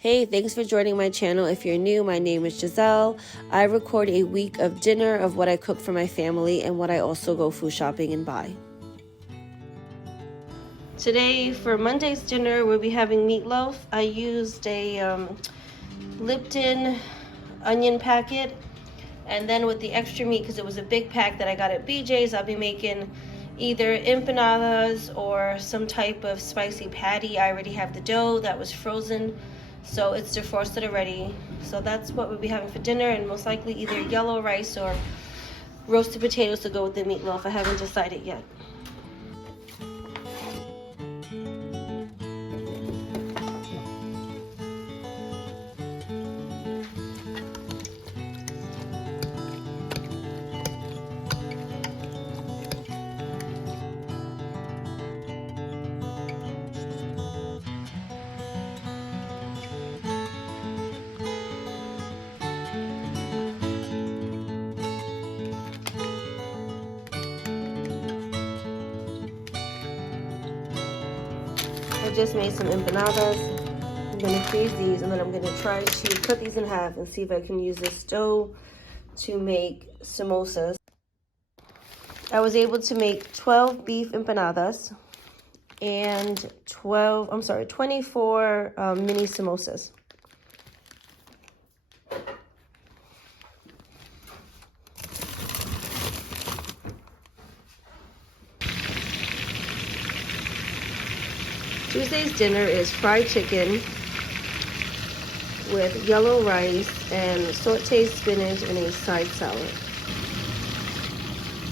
Hey, thanks for joining my channel. If you're new, my name is Giselle. I record a week of dinner of what I cook for my family and what I also go food shopping and buy. Today for Monday's dinner, we'll be having meatloaf. I used a Lipton onion packet, and then with the extra meat, because it was a big pack that I got at BJ's, I'll be making either empanadas or some type of spicy patty. I already have the dough that was frozen, so it's defrosted already. So that's what we'll be having for dinner, and most likely either yellow rice or roasted potatoes to go with the meatloaf. I haven't decided yet. I just made some empanadas. I'm gonna freeze these, and then I'm gonna try to cut these in half and see if I can use this dough to make samosas. I was able to make 12 beef empanadas and 24 mini samosas. Tuesday's dinner is fried chicken with yellow rice and sauteed spinach and a side salad.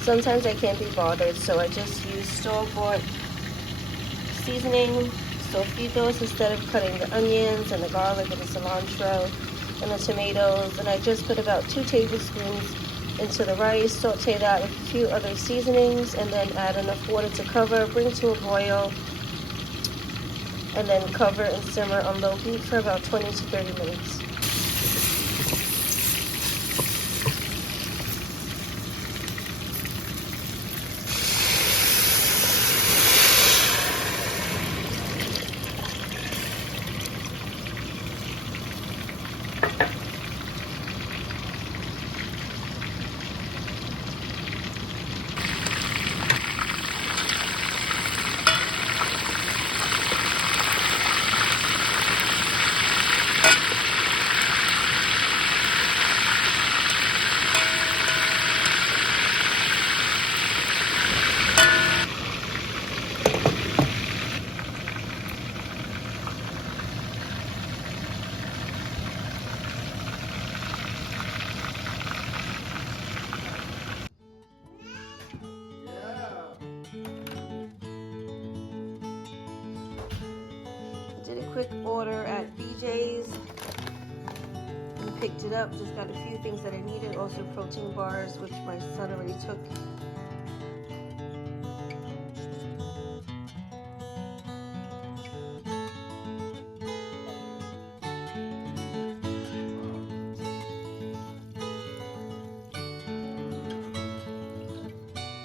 Sometimes I can't be bothered, so I just use store-bought seasoning, sofritos, instead of cutting the onions and the garlic and the cilantro and the tomatoes. And I just put about 2 tablespoons into the rice, saute that with a few other seasonings, and then add enough water to cover, bring to a boil, and then cover and simmer on low heat for about 20 to 30 minutes. Did a quick order at BJ's and picked it up. Just got a few things that I needed. Also protein bars, which my son already took.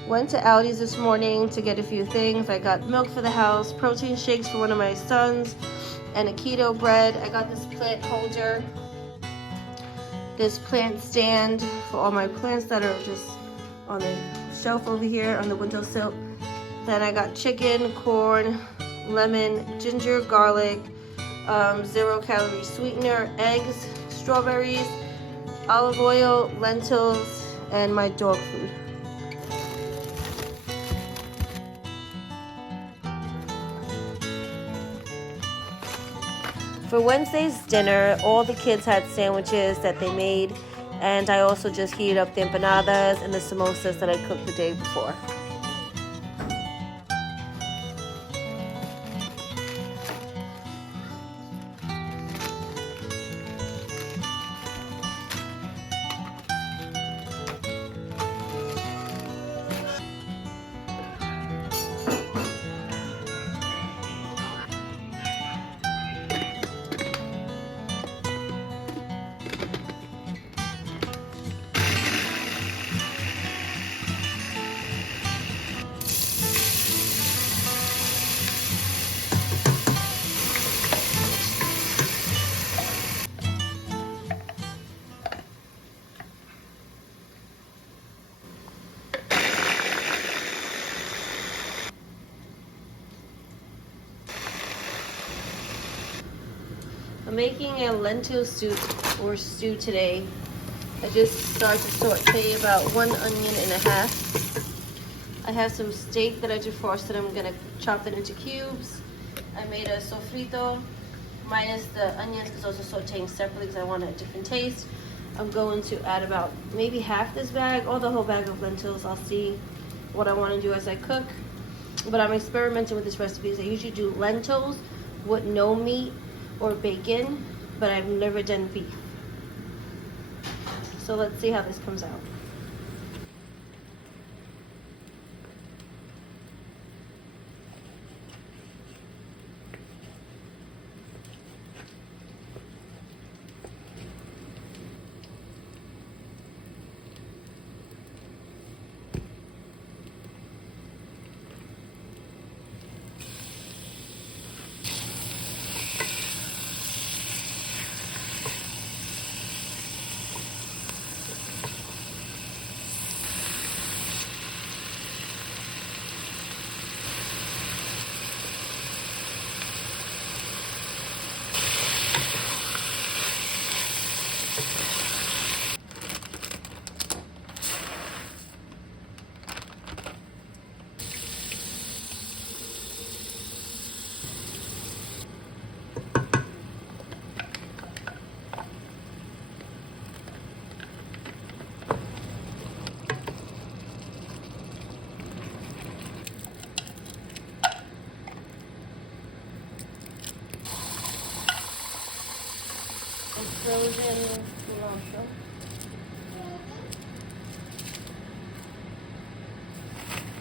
Went to Aldi's this morning to get a few things. I got milk for the house, protein shakes for one of my sons, and a keto bread. I got this plant holder, this plant stand for all my plants that are just on the shelf over here on the windowsill. Then I got chicken, corn, lemon, ginger, garlic, 0-calorie sweetener, eggs, strawberries, olive oil, lentils, and my dog food. For Wednesday's dinner, all the kids had sandwiches that they made, and I also just heated up the empanadas and the samosas that I cooked the day before. I'm making a lentil soup or stew today. I just started to saute about 1.5 onions. I have some steak that I defrosted. I'm gonna chop it into cubes. I made a sofrito minus the onions because those are sauteing separately because I want a different taste. I'm going to add about maybe half this bag or the whole bag of lentils. I'll see what I want to do as I cook. But I'm experimenting with this recipe because I usually do lentils with no meat or bacon, but I've never done beef. So let's see how this comes out. Frozen cilantro.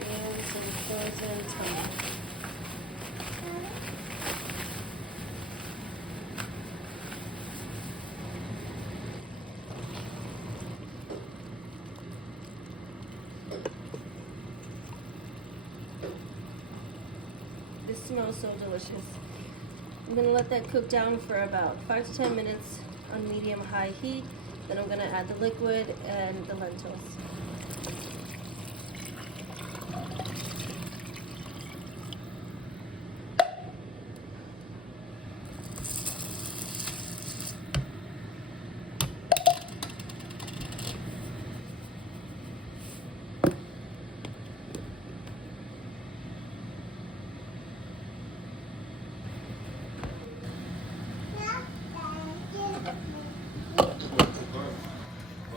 And some frozen thyme. This smells so delicious. I'm going to let that cook down for about 5 to 10 minutes on medium-high heat. Then I'm going to add the liquid and the lentils.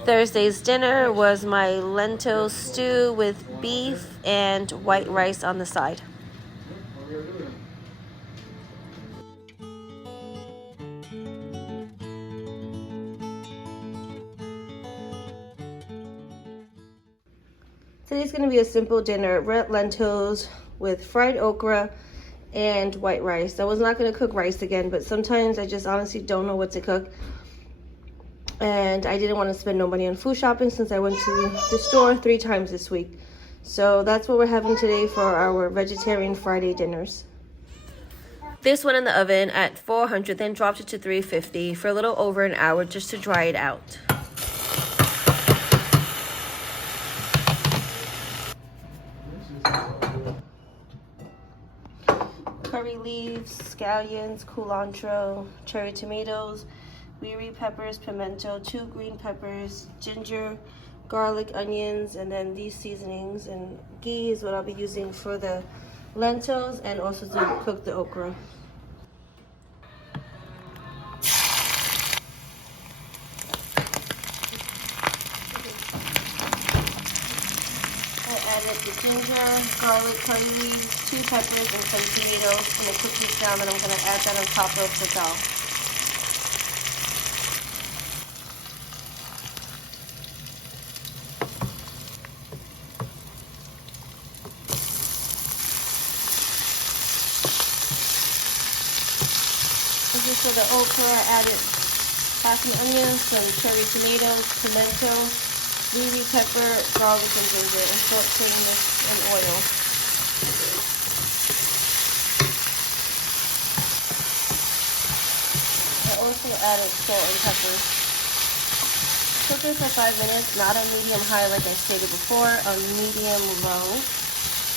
Thursday's dinner was my lentil stew with beef and white rice on the side. Today's going to be a simple dinner: red lentils with fried okra and white rice. I was not going to cook rice again, but sometimes I just honestly don't know what to cook. And I didn't want to spend no money on food shopping since I went to the store 3 times this week. So that's what we're having today for our vegetarian Friday dinners. This went in the oven at 400, then dropped it to 350 for a little over an hour just to dry it out. Curry leaves, scallions, culantro, cherry tomatoes, Weary peppers, pimento, 2 green peppers, ginger, garlic, onions, and then these seasonings. And ghee is what I'll be using for the lentils and also to cook the okra. I added the ginger, garlic, curry leaves, 2 peppers, and some tomatoes. I'm going to cook these down, and I'm going to add that on top of the dal. For the okra, I added half an onion, some cherry tomatoes, pimento, weary pepper, garlic, and ginger, and sauteing this in oil. I also added salt and pepper. Cook this for 5 minutes, not on medium-high like I stated before, on medium-low.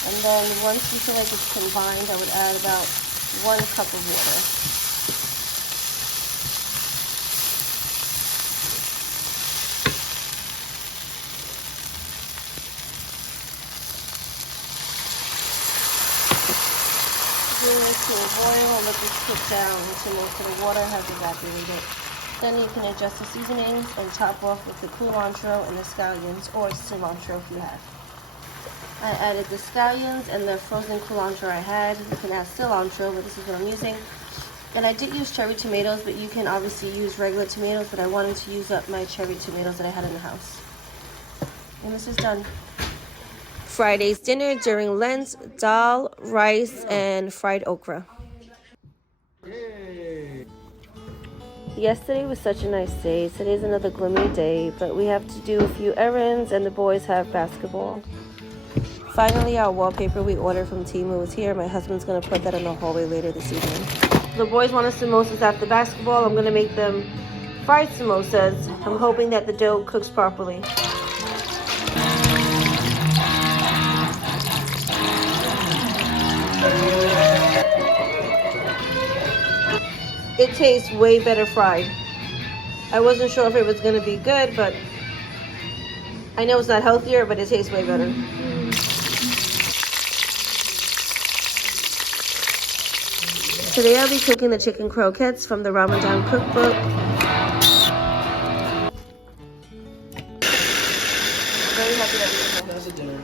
And then once you feel like it's combined, I would add about 1 cup of water. bring this to a boil and let this cook down until most of the water has evaporated. Then you can adjust the seasonings and top off with the cilantro and the scallions, or cilantro if you have. I added the scallions and the frozen cilantro I had. You can add cilantro, but this is what I'm using. And I did use cherry tomatoes, but you can obviously use regular tomatoes, but I wanted to use up my cherry tomatoes that I had in the house. And this is done. Friday's dinner during Lent: dal, rice, and fried okra. Yesterday was such a nice day. Today's another gloomy day, but we have to do a few errands and the boys have basketball. Finally, our wallpaper we ordered from Temu is here. My husband's going to put that in the hallway later this evening. The boys wanted samosas after basketball. I'm going to make them fried samosas. I'm hoping that the dough cooks properly. It tastes way better fried. I wasn't sure if it was going to be good, but I know it's not healthier, but it tastes way better. Today I'll be cooking the chicken croquettes from the Ramadan cookbook. Very happy that we did that. Dinner.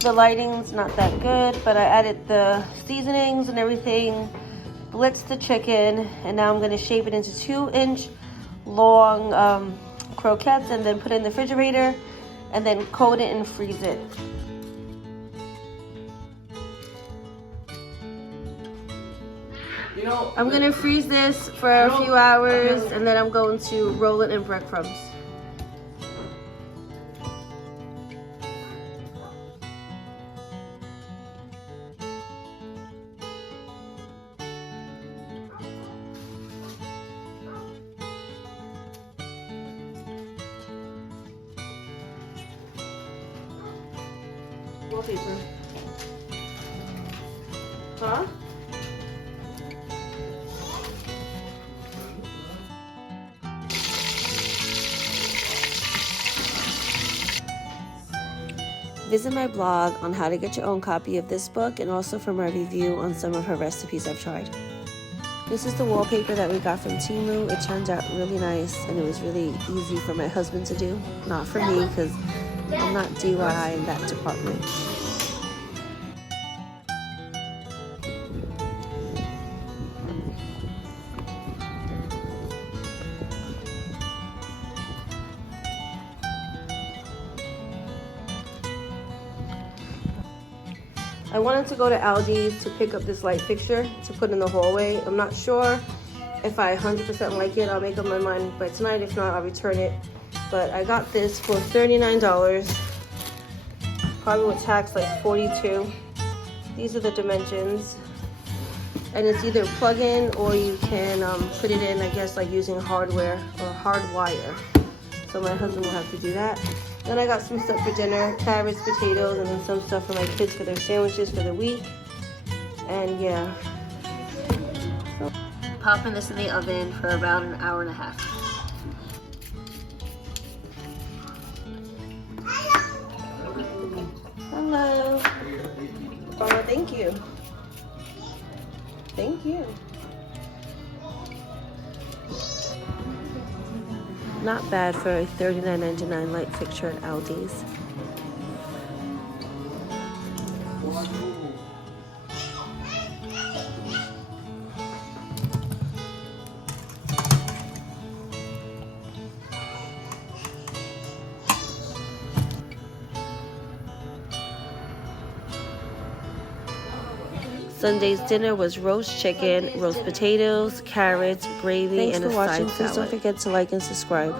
The lighting's not that good, but I added the seasonings and everything, blitzed the chicken, and now I'm going to shape it into 2-inch long croquettes and then put it in the refrigerator and then coat it and freeze it. I'm going to freeze this for a few hours and then I'm going to roll it in breadcrumbs. Wallpaper. Huh? Visit my blog on how to get your own copy of this book and also for my review on some of her recipes I've tried. This is the wallpaper that we got from Temu. It turned out really nice and it was really easy for my husband to do. Not for me because I'm not DIY in that department. I wanted to go to Aldi to pick up this light fixture to put in the hallway. I'm not sure if I 100% like it. I'll make up my mind by tonight. If not, I'll return it. But I got this for $39. Probably with tax like $42. These are the dimensions. And it's either plug-in or you can put it in, I guess, like using hardware or hard wire. So my husband will have to do that. Then I got some stuff for dinner, carrots, potatoes, and then some stuff for my kids for their sandwiches for the week. And yeah. So, popping this in the oven for about an hour and a half. Hello. Oh, thank you. Thank you. Not bad for a $39.99 light fixture at Aldi's. Sunday's dinner was roast chicken, roast potatoes, carrots, gravy, and a side salad. Please don't forget to like and subscribe.